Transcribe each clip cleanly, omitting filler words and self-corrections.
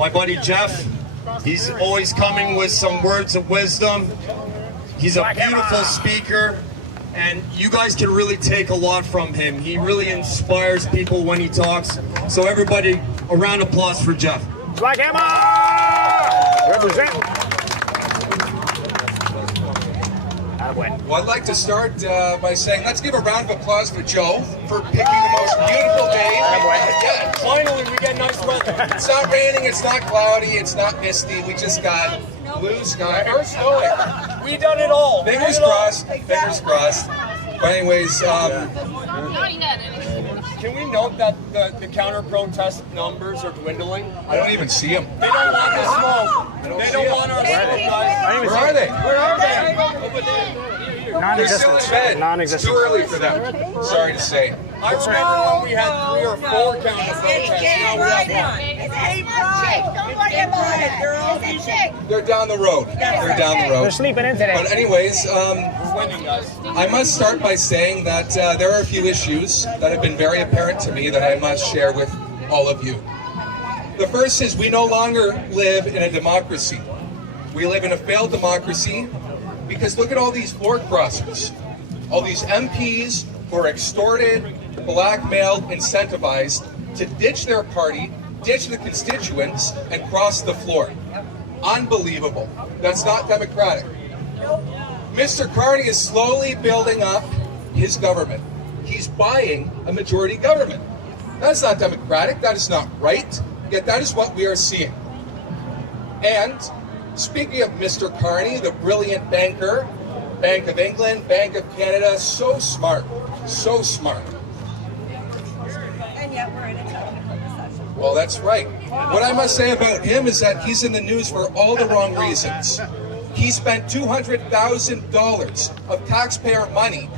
my buddy Jeff. He's always coming with some words of wisdom. He's a beautiful speaker, and you guys can really take a lot from him. He really inspires people when he talks. So everybody, a round of applause for Jeff. Black Hammer! Represent. Well, I'd like to start by saying let's give a round of applause to Joe for picking the most beautiful day. Yeah, finally we get nice weather. It's not raining, it's not cloudy, it's not misty. We just got blue sky or snowing. We done it all. Fingers crossed. Fingers crossed. But anyways, can we note that the counter-protest numbers are dwindling? I don't even see them. They don't want the smoke. They don't want our smoke, guys. Where are they? Where are they? Over there. They're still in bed. It's too early for them. Sorry to say. I remember when we had 3 or 4 counter-protests. Now we have 1. They're down the road. They're down the road. They're sleeping in today. But anyways, Winning, guys. I must start by saying that there are a few issues that have been very apparent to me that I must share with all of you. The first is we no longer live in a democracy. We live in a failed democracy because look at all these floor crossers. All these MPs who are extorted, blackmailed, incentivized to ditch their party, ditch the constituents, and cross the floor. Unbelievable. That's not democratic. Mr. Carney is slowly building up his government. He's buying a majority government. That's not democratic. That is not right. Yet that is what we are seeing. And speaking of Mr. Carney, the brilliant banker, Bank of England, Bank of Canada, so smart, so smart. And yet we're in a technical recession. Well, that's right. What I must say about him is that he's in the news for all the wrong reasons. He spent $200,000 of taxpayer money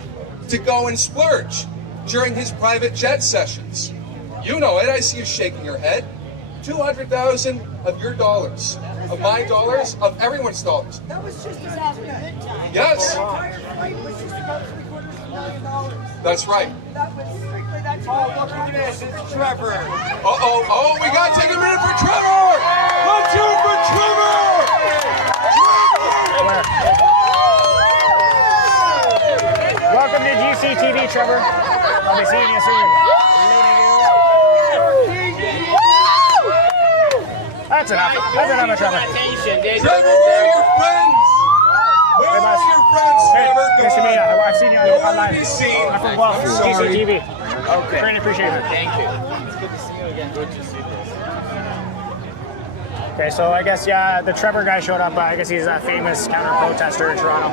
to go and splurge during his private jet sessions. You know it, I see you shaking your head. 200,000 of your dollars, of my dollars, of everyone's dollars. That was just about the good time. Yes. The entire flight was just about $750,000. That's right. That was strictly that. Oh, look at this. It's Trevor. Oh, we gotta take a minute for Trevor! Let's hear it for Trevor! Welcome to GCTV, Trevor. I'll be seeing you soon. That's enough. That's enough, Trevor. Trevor, where are your friends? Where are your friends, Trevor? Nice to meet you. I've seen you online. be seen. I'm from Guelph, GCTV. Okay. Greatly appreciate it. Thank you. It's good to see you again. Good to see this. Okay, so I guess, yeah, the Trevor guy showed up. I guess he's a famous counter-protester in Toronto.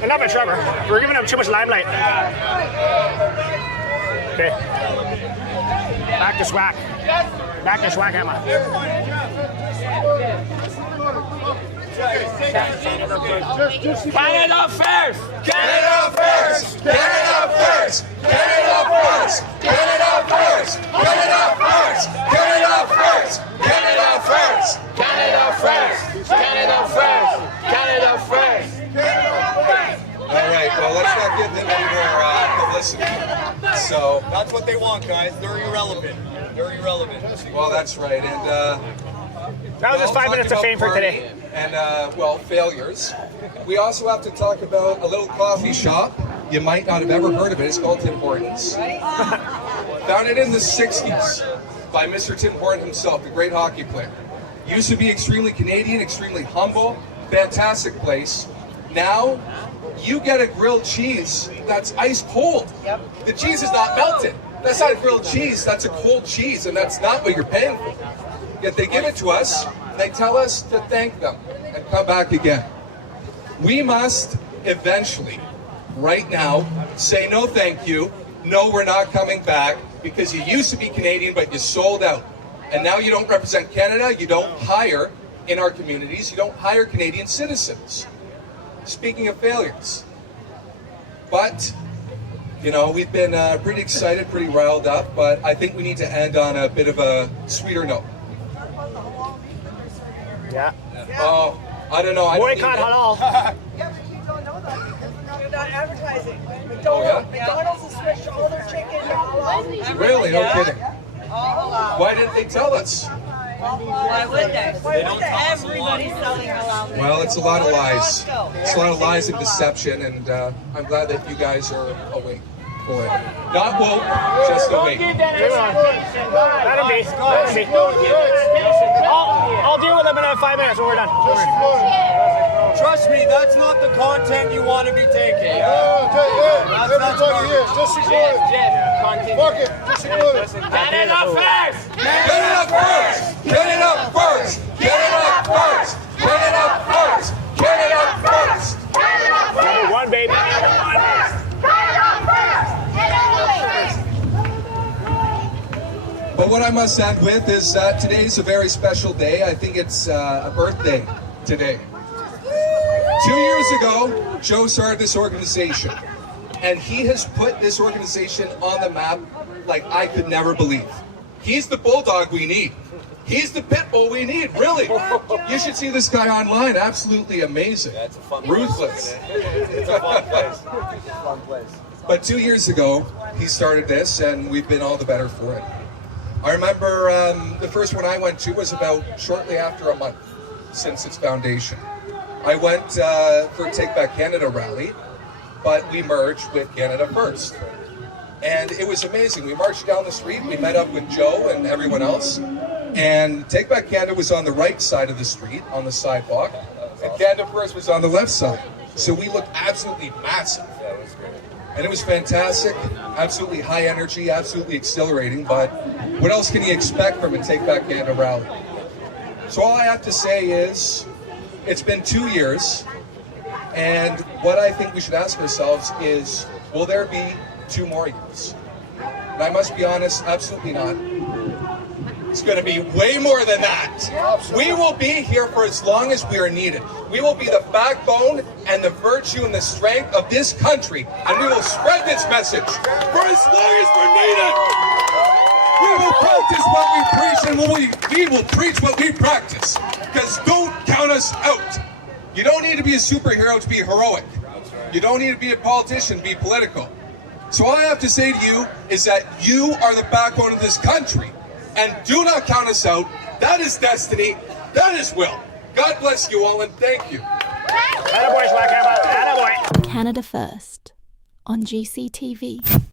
Enough of Trevor. We're giving him too much limelight. Okay. Back to Swack. Back to Swack Hammer. Canada first! Canada first! Canada first! Canada first! Canada first! Canada first! Canada first! Canada first! Canada first! Canada first! Canada first! All right, well, let's not give them any more publicity. So, That's what they want, guys. They're irrelevant. They're irrelevant. well, that's right. And That was just 5 minutes of fame for today. And well, failures. We also have to talk about a little coffee shop. You might not have ever heard of it. It's called Tim Hortons. Founded in the 60s by Mr. Tim Horton himself, the great hockey player. Used to be extremely Canadian, extremely humble, fantastic place. Now, you get a grilled cheese that's ice cold. The cheese is not melted. That's not a grilled cheese, that's a cold cheese, and that's not what you're paying for. Yet they give it to us, and they tell us to thank them and come back again. We must eventually, right now, say no thank you, no we're not coming back, because you used to be Canadian but you sold out. And now you don't represent Canada, you don't hire in our communities. You don't hire Canadian citizens. Speaking of failures. But, you know, we've been pretty excited, pretty riled up, but I think we need to end on a bit of a sweeter note. Yeah. Oh, I don't know. I don't Boycott need halal. Yeah, but you don't know that because they're not advertising. McDonald's has switched all their chicken to halal. Really? No kidding. All halal. Why didn't they tell us? Why would they? Everybody's selling halal. Well, it's a lot of lies. It's a lot of lies and deception, and I'm glad that you guys are awake for it. Not woke, just awake. Let him be. I'll deal with him in 5 minutes when we're done. Trust me, that's not the content you want to be taking. Everybody here, just ignore it. Fuck it, just ignore it. Get it up first! Get it up first! Get it up first! Get it up first! Get it up first! Get it up first! Number one, baby. But what I must end with is that today's a very special day. I think it's a birthday today. 2 years ago, Joe started this organization, and he has put this organization on the map like I could never believe. He's the bulldog we need. He's the pit bull we need, really. You should see this guy online. Absolutely amazing. That's a fun Ruthless. It's a fun place. It's a fun place. But 2 years ago, he started this, and we've been all the better for it. I remember the first one I went to was about shortly after a month since its foundation. I went for a Take Back Canada rally, but we merged with Canada First. And it was amazing. We marched down the street, we met up with Joe and everyone else, and Take Back Canada was on the right side of the street, on the sidewalk, and Canada First was on the left side. So we looked absolutely massive. Yeah, it was great. And it was fantastic, absolutely high energy, absolutely exhilarating, but what else can you expect from a Take Back Canada rally? So all I have to say is, it's been 2 years, and what I think we should ask ourselves is, will there be 2 more years? And I must be honest, absolutely not. It's going to be way more than that. We will be here for as long as we are needed. We will be the backbone and the virtue and the strength of this country, and we will spread this message for as long as we're needed. We will practice what we preach, and we will preach what we practice. Because don't count us out. You don't need to be a superhero to be heroic. You don't need to be a politician to be political. So all I have to say to you is that you are the backbone of this country. And do not count us out. That is destiny. That is will. God bless you all, and thank you. Attaboy, Swag Hammer. Attaboy. Canada First on GCTV.